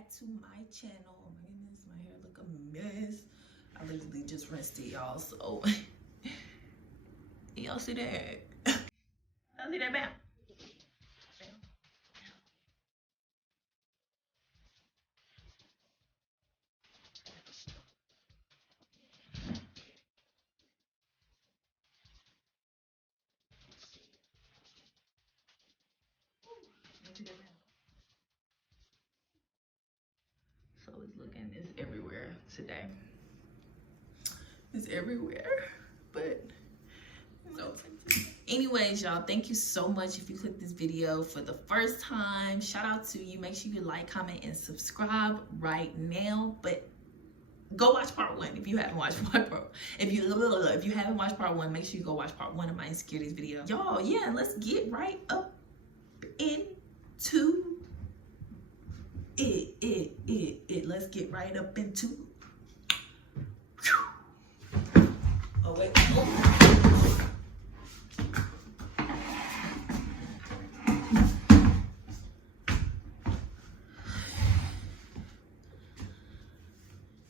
back to my channel. Oh my goodness, my hair look a mess. I literally just rinsed it, y'all, so y'all see that? Y'all see that, bam? So it's everywhere today. It's everywhere, but so anyways, y'all, thank you so much if you clicked this video for the first time. Shout out to you. Make sure you like, comment, and subscribe right now. But go watch part 1 if you haven't watched part 1. If you haven't watched part 1, make sure you go watch part 1 of my insecurities video. Y'all, yeah, let's get right up into it. Let's get right up into. Oh wait. Oh.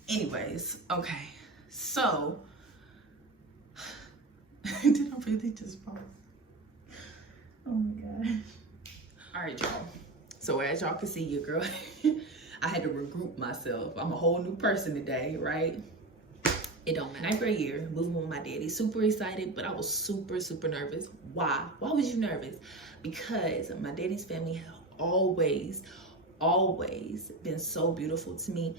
Anyways, okay, so did I really just pause? Oh my god. All right, y'all. So as y'all can see, your girl, I had to regroup myself. I'm a whole new person today, right? It don't matter. 9th grade year, moving with my daddy. Super excited, but I was super nervous. Why? Why was you nervous? Because my daddy's family had always been so beautiful to me.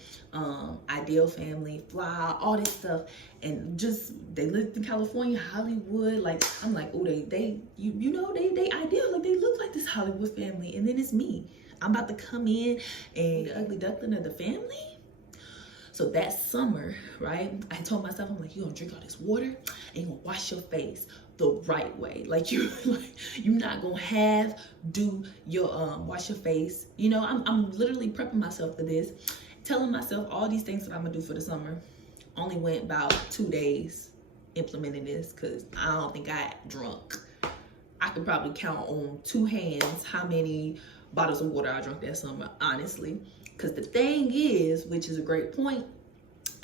Ideal family, fly, all this stuff, and just they lived in California, Hollywood. Like I'm like, oh, they ideal, like they look like this Hollywood family, and then it's me. I'm about to come in and the ugly duckling of the family. So that summer, right, I told myself, I'm like, you're gonna drink all this water and you're gonna wash your face the right way. Like you're not gonna do your wash your face. You know, I'm literally prepping myself for this, telling myself all these things that I'm gonna do for the summer. Only went about 2 days implementing this because I don't think I drunk. I could probably count on 2 hands how many bottles of water I drank that summer, honestly. Because the thing is, which is a great point,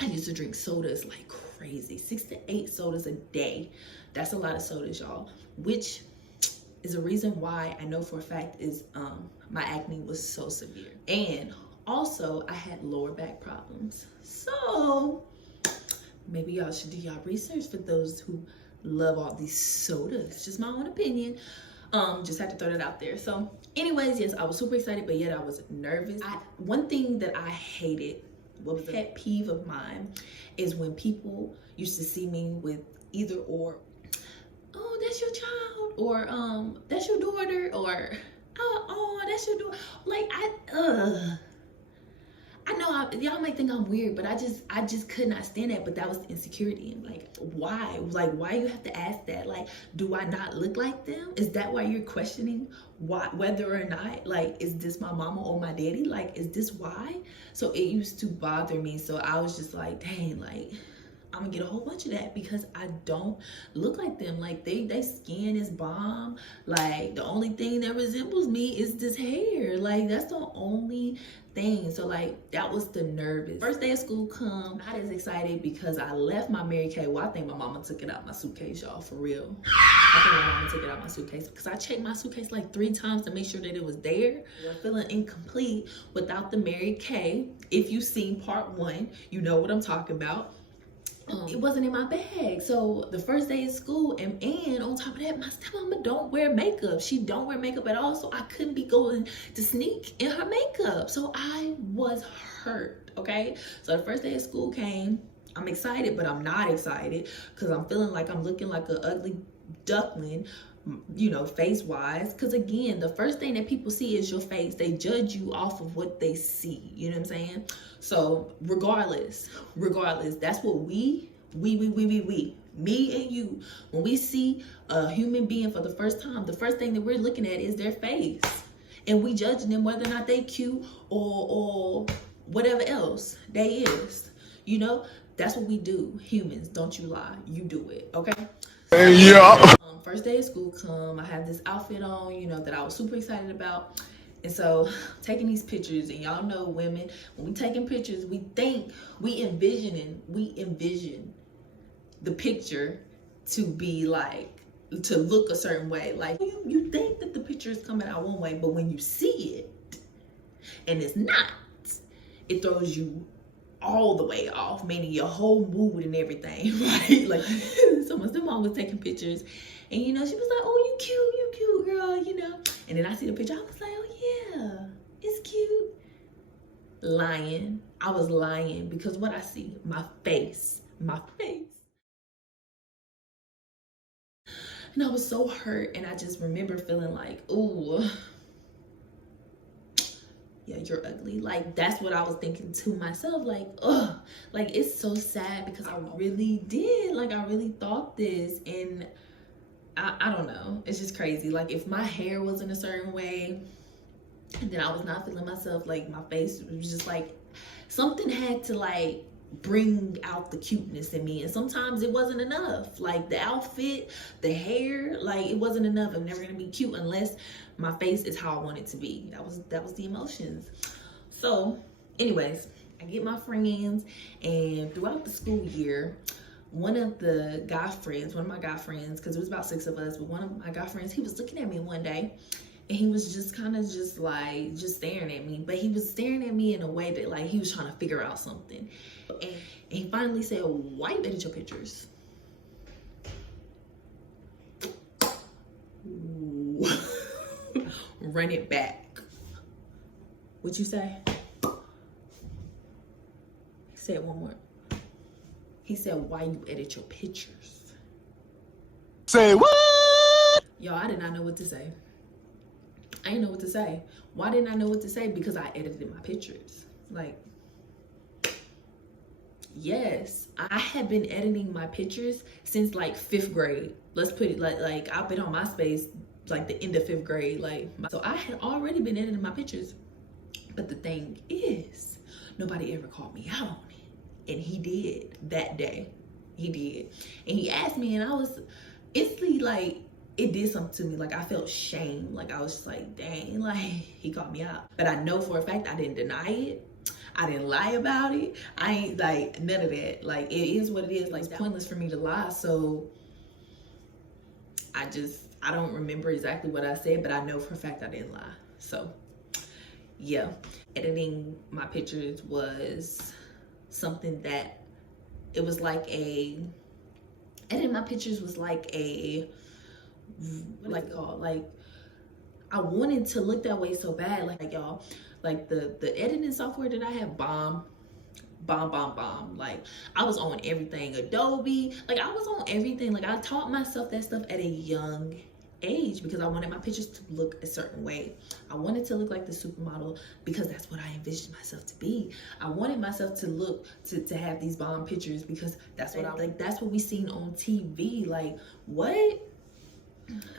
I used to drink sodas like crazy. 6 to 8 sodas a day. That's a lot of sodas, y'all. Which is a reason why I know for a fact is my acne was so severe. And also, I had lower back problems. So, maybe y'all should do y'all research for those who love all these sodas. It's just my own opinion. Just had to throw that out there. So anyways, yes, I was super excited, but yet I was nervous. One thing that I hated, what was a pet peeve of mine, is when people used to see me with either or, oh, that's your child, or that's your daughter, or oh, that's your daughter. Like I know y'all might think I'm weird, but I just could not stand that. But that was the insecurity. And like, why? Like, why you have to ask that? Like, do I not look like them? Is that why you're questioning whether or not, like, is this my mama or my daddy? Like, is this why? So it used to bother me. So I was just like, dang, like, I'm gonna get a whole bunch of that because I don't look like them. Like they skin is bomb. Like the only thing that resembles me is this hair. Like that's the only thing. So like that was the nervous. First day of school come, not as excited because I left my Mary Kay. Well, I think my mama took it out my suitcase, y'all, for real. I think my mama took it out my suitcase because I checked my suitcase like 3 times to make sure that it was there. I'm feeling incomplete without the Mary Kay. If you've seen part 1, you know what I'm talking about. It wasn't in my bag. So the first day of school, and on top of that, my stepmama don't wear makeup. She don't wear makeup at all, so I couldn't be going to sneak in her makeup. So I was hurt, okay? So the first day of school came. I'm excited, but I'm not excited because I'm feeling like I'm looking like an ugly duckling, you know, face-wise. Because again, the first thing that people see is your face. They judge you off of what they see, you know what I'm saying? So regardless, that's what me and you, when we see a human being for the first time, the first thing that we're looking at is their face, and we judging them whether or not they cute or whatever else they is. You know, that's what we do, humans. Don't you lie, you do it, okay? Yeah. First day of school come, I have this outfit on, you know, that I was super excited about. And so taking these pictures, and y'all know women, when we taking pictures, we envision the picture to be like, to look a certain way. Like you think that the picture is coming out one way, but when you see it and it's not, it throws you all the way off, meaning your whole mood and everything, right? Like so my mom was taking pictures, and you know, she was like, oh, you cute girl, you know. And then I see the picture, I was like, oh yeah, it's cute. Lying. I was lying, because what I see, my face. And I was so hurt, and I just remember feeling like, ooh, yeah, you're ugly. Like, that's what I was thinking to myself. Like, ugh, like, it's so sad, because I really did. Like, I really thought this, and I don't know. It's just crazy. Like, if my hair was in a certain way, and then I was not feeling myself, like, my face was just like, something had to, like, bring out the cuteness in me. And sometimes it wasn't enough. Like, the outfit, the hair, like, it wasn't enough. I'm never gonna be cute unless my face is how I want it to be. That was the emotions. So anyways, I get my friends, and throughout the school year, one of my guy friends, because it was about 6 of us, but one of my guy friends, he was looking at me one day, and he was just kind of just staring at me. But he was staring at me in a way that, like, he was trying to figure out something. And he finally said, why you edit your pictures? Run it back. What'd you say? Say it one more. He said, why you edit your pictures? Say what? Y'all, I did not know what to say. I didn't know what to say. Why didn't I know what to say? Because I edited my pictures. Like, yes, I had been editing my pictures since like 5th grade. Let's put it like I've been on MySpace like the end of 5th grade. So I had already been editing my pictures. But the thing is, nobody ever called me out on it. And he did that day. He did. And he asked me, and I was instantly like, it did something to me. Like, I felt shame. Like, I was just like, dang, like, he called me out. But I know for a fact I didn't deny it. I didn't lie about it. I ain't like none of that. Like, it is what it is. Like, it's pointless for me to lie. So I don't remember exactly what I said, but I know for a fact I didn't lie. So yeah, editing my pictures was something that it was like editing my pictures was like I wanted to look that way so bad. Like y'all, like the editing software that I have, bomb. Like, I was on everything, Adobe, like I was on everything. Like, I taught myself that stuff at a young age because I wanted my pictures to look a certain way. I wanted to look like the supermodel because that's what I envisioned myself to be. I wanted myself to look to have these bomb pictures because that's what that's what we seen on TV. Like, what?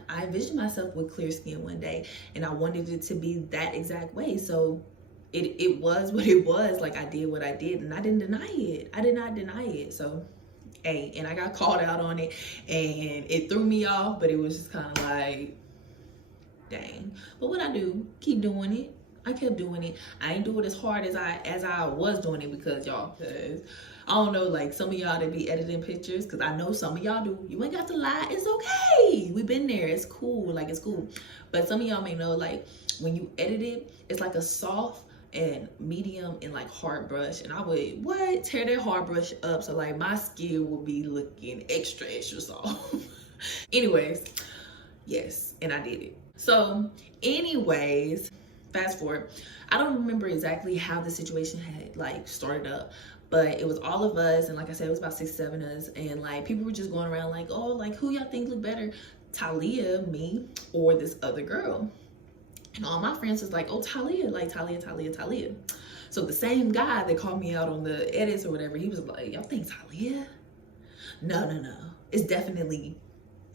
I envisioned myself with clear skin one day, and I wanted it to be that exact way. So it was what it was. Like, I did what I did, and I didn't deny it. I did not deny it. So, hey, and I got called out on it, and it threw me off, but it was just kind of like, dang. But what I do, keep doing it. I kept doing it. I ain't do it as hard as I was doing it because y'all, I don't know, like some of y'all that be editing pictures, because I know some of y'all do. You ain't got to lie. It's okay. We've been there. It's cool. Like, it's cool. But some of y'all may know, like, when you edit it, it's like a soft and medium and like hard brush. And I would, tear that hard brush up. So, like, my skin will be looking extra soft. Anyways, yes. And I did it. So, anyways, fast forward. I don't remember exactly how the situation had like started up, but it was all of us, and like I said, it was about 6, 7 of us, and like people were just going around like, oh, like who y'all think look better, Ty-Leah, me, or this other girl? And all my friends was like, oh, Ty-Leah, like Ty-Leah. So the same guy that called me out on the edits or whatever, he was like, y'all think Ty-Leah? No, it's definitely.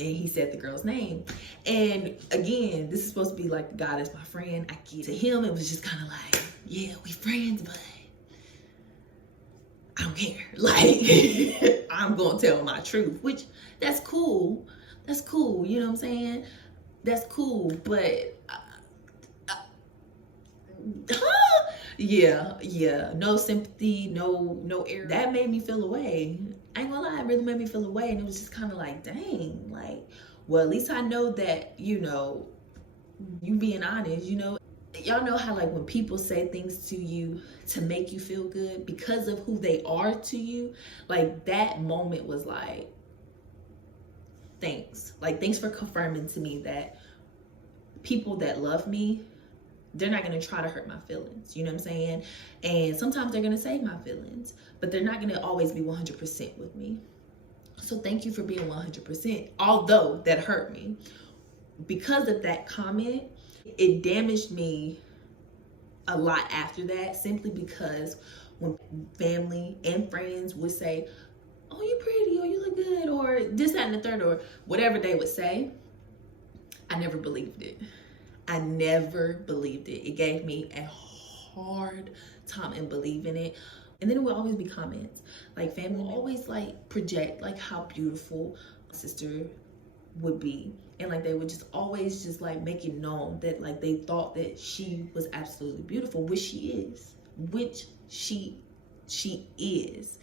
And he said the girl's name. And again, this is supposed to be like the guy that's my friend. I get to him, it was just kind of like, yeah, we friends, but I don't care. Like, I'm gonna tell my truth, which that's cool. That's cool. You know what I'm saying? That's cool. But Yeah, no sympathy, no air. That made me feel away. I ain't gonna lie, it really made me feel away. And it was just kind of like, dang, like, well, at least I know that, you being honest, y'all know how like when people say things to you to make you feel good because of who they are to you, like that moment was like, thanks for confirming to me that people that love me, they're not going to try to hurt my feelings, you know what I'm saying? And sometimes they're going to save my feelings, but they're not going to always be 100% with me. So thank you for being 100%, although that hurt me. Because of that comment, it damaged me a lot after that, simply because when family and friends would say, oh, you pretty, or you look good, or this, that, and the third, or whatever they would say, I never believed it. I never believed it. It gave me a hard time in believing it. And then it would always be comments. Like family would always like project like how beautiful my sister would be. And like they would just always just like make it known that like they thought that she was absolutely beautiful, which she is.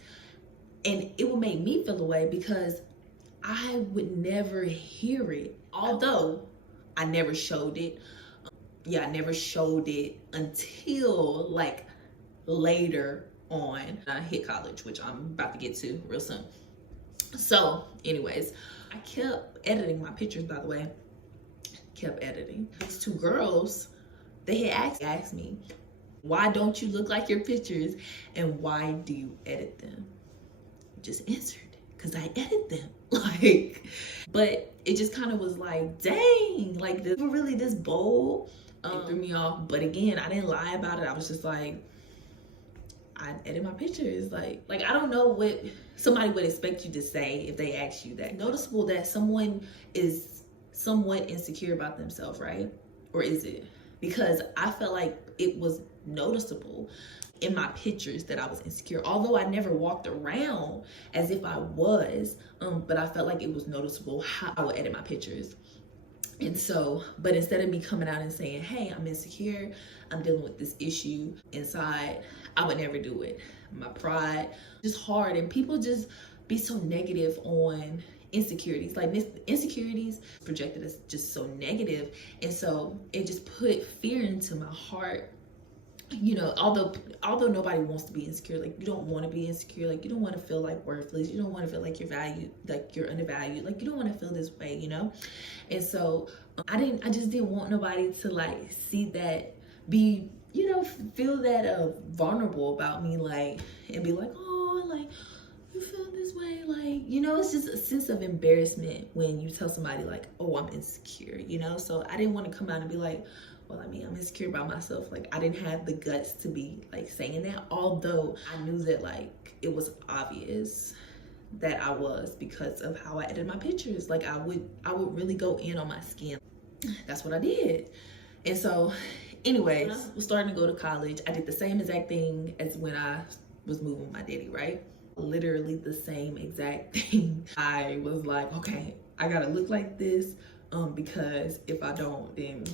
And it would make me feel away because I would never hear it. Although I never showed it. I never showed it until like later on. I hit college, which I'm about to get to real soon. So anyways, I kept editing my pictures, by the way. Kept editing. These two girls, they had asked me, why don't you look like your pictures and why do you edit them? Just answered, because I edit them. Like, but it just kind of was like, dang, like this were really this bold. It threw me off. But again, I didn't lie about it. I was just like, I edit my pictures. Like I don't know what somebody would expect you to say if they ask you that. Noticeable that someone is somewhat insecure about themselves, right? Or is it? Because I felt like it was noticeable in my pictures that I was insecure, although I never walked around as if I was, but I felt like it was noticeable how I would edit my pictures. And so, but instead of me coming out and saying, hey, I'm insecure, I'm dealing with this issue inside, I would never do it. My pride, just hard. And people just be so negative on insecurities. Like insecurities projected as just so negative. And so it just put fear into my heart. Although nobody wants to be insecure, like you don't want to be insecure, like you don't want to feel like worthless, you don't want to feel like you're valued, like you're undervalued, like you don't want to feel this way, And so I just didn't want nobody to like see that, be, feel that vulnerable about me, like, and be like, oh, like you feel this way, like, it's just a sense of embarrassment when you tell somebody like, oh, I'm insecure, So I didn't want to come out and be like, well, I'm insecure about myself. Like I didn't have the guts to be like saying that, although I knew that like it was obvious that I was, because of how I edited my pictures. Like I would really go in on my skin. That's what I did. And so anyways, when I was starting to go to college, I did the same exact thing as when I was moving with my daddy, right? Literally the same exact thing. I was like, okay, I gotta look like this, because if I don't, then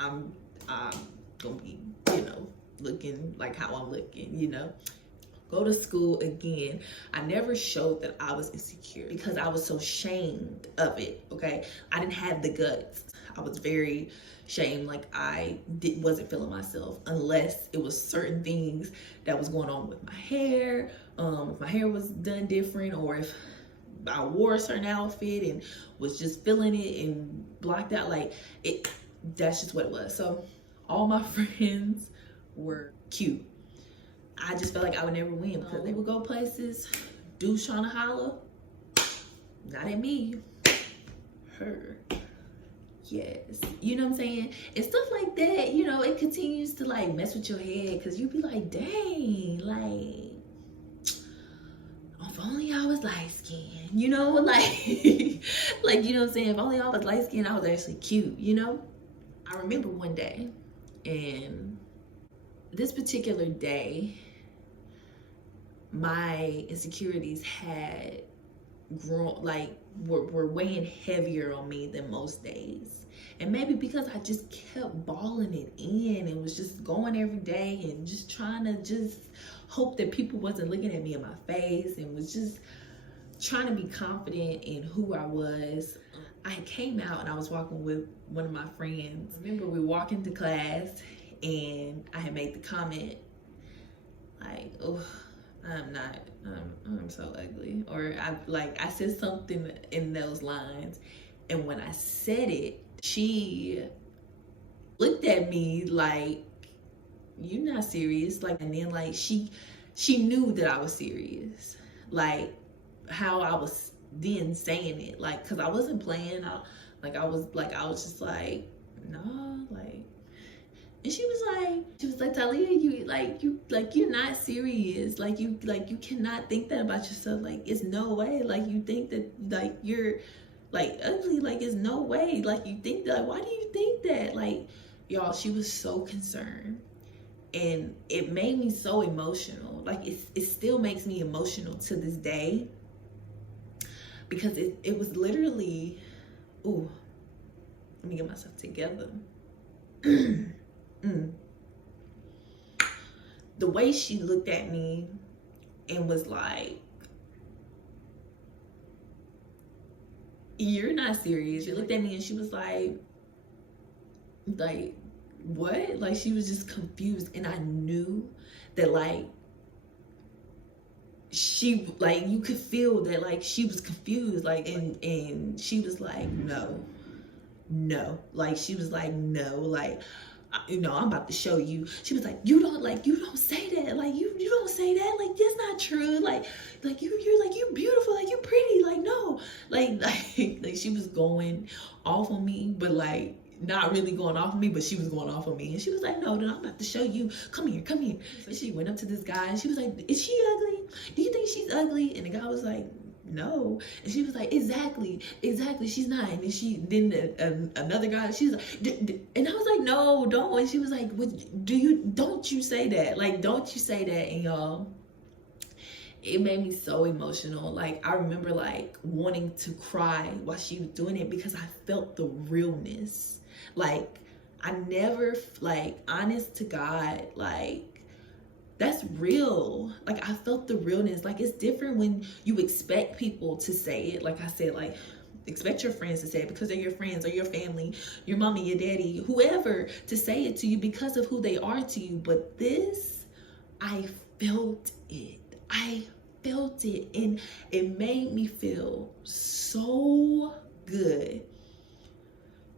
I'm gonna be, looking like how I'm looking, Go to school again. I never showed that I was insecure because I was so ashamed of it, okay? I didn't have the guts. I was very ashamed, like I wasn't feeling myself unless it was certain things that was going on with my hair, if my hair was done different, or if I wore a certain outfit and was just feeling it and blocked out, like it. That's just what it was. So all my friends were cute. I just felt like I would never win because they would go places, dudes trying to holler, not at me, her. Yes, you know what I'm saying? And stuff like that, it continues to like mess with your head, because you be like, dang, like, if only I was light skinned, like, like, you know what I'm saying? If only I was light skinned, I was actually cute, I remember one day, and this particular day, my insecurities had grown, like were weighing heavier on me than most days. And maybe because I just kept balling it in and was just going every day and just trying to just hope that people wasn't looking at me in my face, and was just trying to be confident in who I was. I came out and I was walking with one of my friends. I remember we walked into class and I had made the comment like, oh, I'm so ugly. Or I said something in those lines. And when I said it, she looked at me like, you're not serious. Like, and then like she knew that I was serious. Like how I was then saying it, like, cause I wasn't playing. I was just like, no, like. And she was like, Ty-Leah, you're not serious. Like you cannot think that about yourself. Like, it's no way. Like, you think that like you're like ugly. Like, it's no way. Like, you think that. Like, why do you think that? Like, y'all, she was so concerned, and it made me so emotional. Like, it still makes me emotional to this day, because it was literally, ooh, let me get myself together. The way she looked at me and was like, you're not serious. She looked at me and she was like, what? Like, she was just confused. And I knew that, like, she, like, you could feel that, like, she was confused. Like, and she was like, no. Like, she was like, no. Like, I'm about to show you. She was like, you don't say that. Like, you don't say that. Like, that's not true. Like you're beautiful. Like, you're pretty. Like, no. Like she was going off on me, but like not really going off on me, but she was going off on me. And she was like, no, I'm about to show you. Come here. And she went up to this guy and she was like, is she ugly? Do you think she's ugly? And the guy was like, no. And she was like, exactly, she's not. And then another guy, she's like, and I was like, no, don't. And she was like, don't you say that. Like, don't you say that. And y'all, it made me so emotional. Like, I remember like wanting to cry while she was doing it, because I felt the realness. Like, I never, like, honest to God, like, that's real. Like, I felt the realness. Like, it's different when you expect people to say it. Like I said, like, expect your friends to say it because they're your friends or your family, your mommy, your daddy, whoever, to say it to you because of who they are to you. But this, I felt it. And it made me feel so good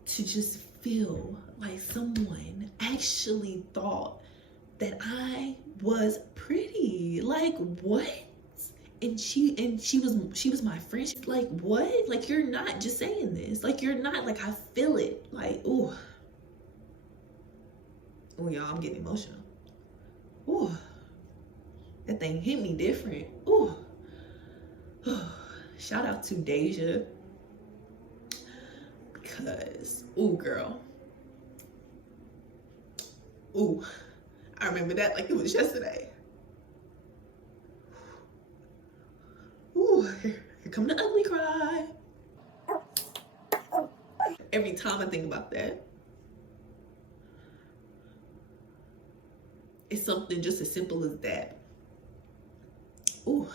to just feel like someone actually thought that I was pretty. Like, what? And she was my friend. She's like, what? Like, you're not just saying this. Like, you're not. Like, I feel it. Like, ooh, y'all, I'm getting emotional. Ooh, that thing hit me different. Ooh. Shout out to Deja, because, ooh, girl. Ooh, I remember that like it was yesterday. Ooh, here come the ugly cry. Every time I think about that, it's something just as simple as that. Ooh.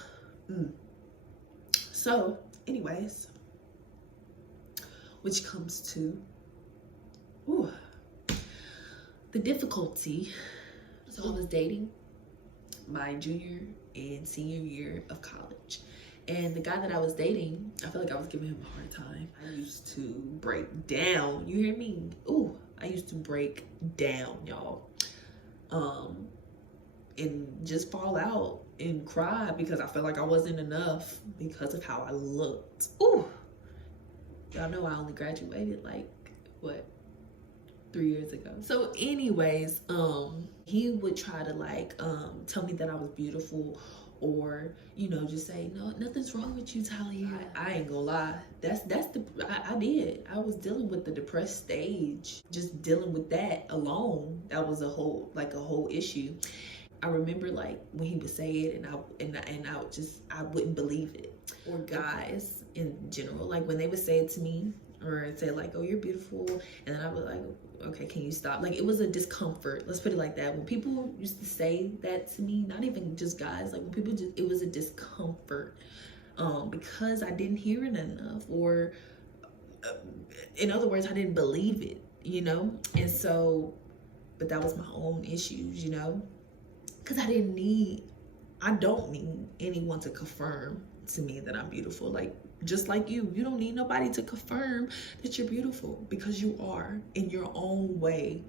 So, anyways, which comes to, ooh, the difficulty. So I was dating my junior and senior year of college. And the guy that I was dating, I feel like I was giving him a hard time. I used to break down. You hear me? Ooh, I used to break down, y'all. And just fall out and cry because I felt like I wasn't enough because of how I looked. Ooh. Y'all know I only graduated like, what, 3 years ago. So anyways, he would try to like tell me that I was beautiful, or just say, no, nothing's wrong with you, Ty-Leah. I ain't gonna lie, I did. I was dealing with the depressed stage. Just dealing with that alone, that was a whole issue. I remember like when he would say it, and I wouldn't believe it. Or guys in general, like when they would say it to me, or say like, "Oh, you're beautiful," and then I would like, "Okay, can you stop?" Like it was a discomfort. Let's put it like that. When people used to say that to me, not even just guys, like when people just, it was a discomfort, because I didn't hear it enough, or in other words, I didn't believe it, you know. And so, but that was my own issues, you know, because I don't need anyone to confirm to me that I'm beautiful. Like, just like you don't need nobody to confirm that you're beautiful, because you are in your own way.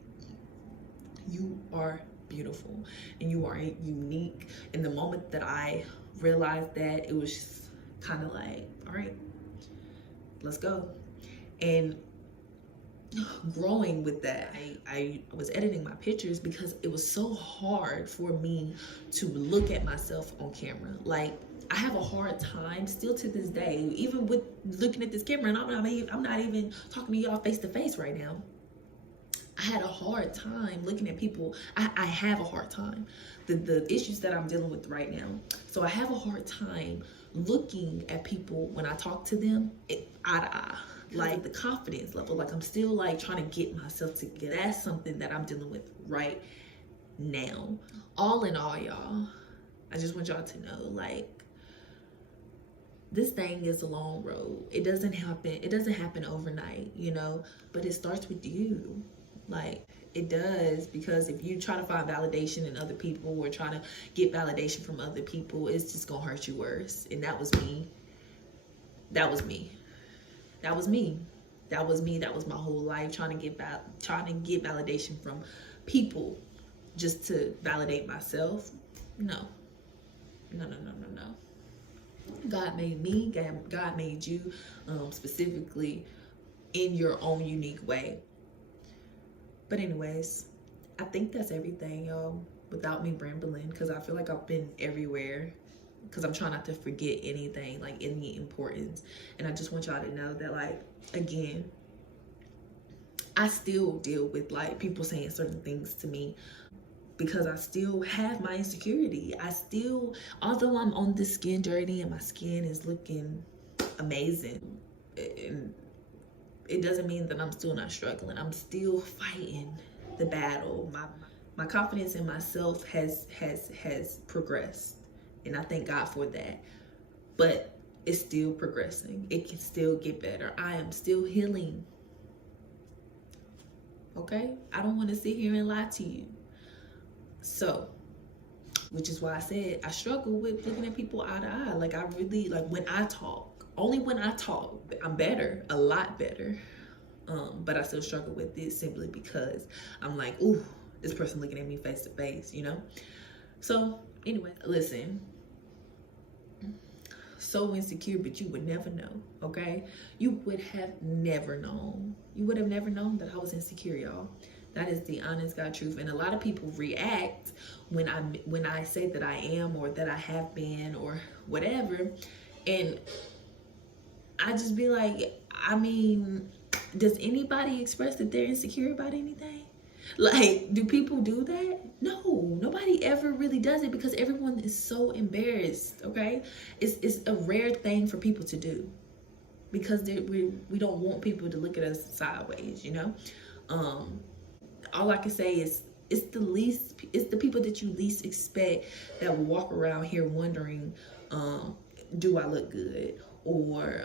You are beautiful and you are unique. And the moment that I realized that, it was just kind of like, all right, let's go. And growing with that, I was editing my pictures because it was so hard for me to look at myself on camera. Like, I have a hard time still to this day, even with looking at this camera, and I'm not even talking to y'all face to face right now. I had a hard time looking at people. I have a hard time. The issues that I'm dealing with right now. So I have a hard time looking at people when I talk to them eye to eye. Like the confidence level, like I'm still like trying to get myself together. That's something that I'm dealing with right now. All in all, y'all, I just want y'all to know, like, this thing is a long road. It doesn't happen overnight, you know, but it starts with you. Like, it does, because if you try to find validation in other people or try to get validation from other people, it's just gonna hurt you worse. And that was me. That was me. That was me. That was me. That was my whole life, trying to get validation from people just to validate myself. No. God made me. God made you specifically in your own unique way. But anyways, I think that's everything, y'all, without me rambling, because I feel like I've been everywhere, because I'm trying not to forget anything, like any importance. And I just want y'all to know that, like, again, I still deal with like people saying certain things to me, because I still have my insecurity. I still, although I'm on this skin journey and my skin is looking amazing, and it doesn't mean that I'm still not struggling. I'm still fighting the battle. My confidence in myself has progressed, and I thank God for that. But it's still progressing. It can still get better. I am still healing. Okay? I don't want to sit here and lie to you. So, which is why I said I struggle with looking at people eye to eye. Like, I really, like, when I talk, only when I talk, I'm better, a lot better. But I still struggle with this simply because I'm like, ooh, this person looking at me face to face, you know? So anyway, listen, so insecure, but you would never know, okay? You would have never known. You would have never known that I was insecure, y'all. That is the honest God truth. And a lot of people react when I say that I am, or that I have been, or whatever. And I just be like, I mean, does anybody express that they're insecure about anything? Like, do people do that? No, nobody ever really does it, because everyone is so embarrassed, okay? It's a rare thing for people to do, because we don't want people to look at us sideways, you know? All I can say is it's the people that you least expect that walk around here wondering, do I look good? Or,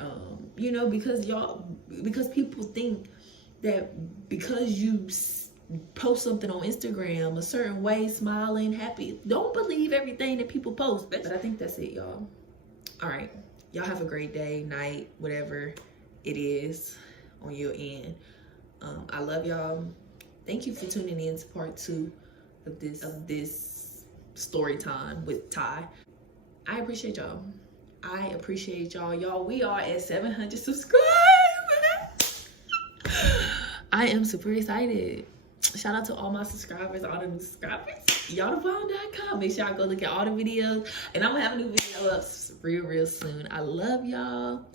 you know, because people think that because you post something on Instagram a certain way, smiling, happy, don't believe everything that people post. But I think that's it, y'all. All right. Y'all have a great day, night, whatever it is on your end. I love y'all. Thank you for tuning in to part 2 of this story time with Ty. I appreciate y'all. I appreciate y'all. Y'all, we are at 700 subscribers. I am super excited. Shout out to all my subscribers, all the new subscribers. YallTheBomb.com. Make sure y'all go look at all the videos. And I'm gonna have a new video up real soon. I love y'all.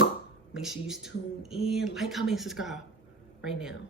Make sure you tune in. Like, comment, subscribe right now.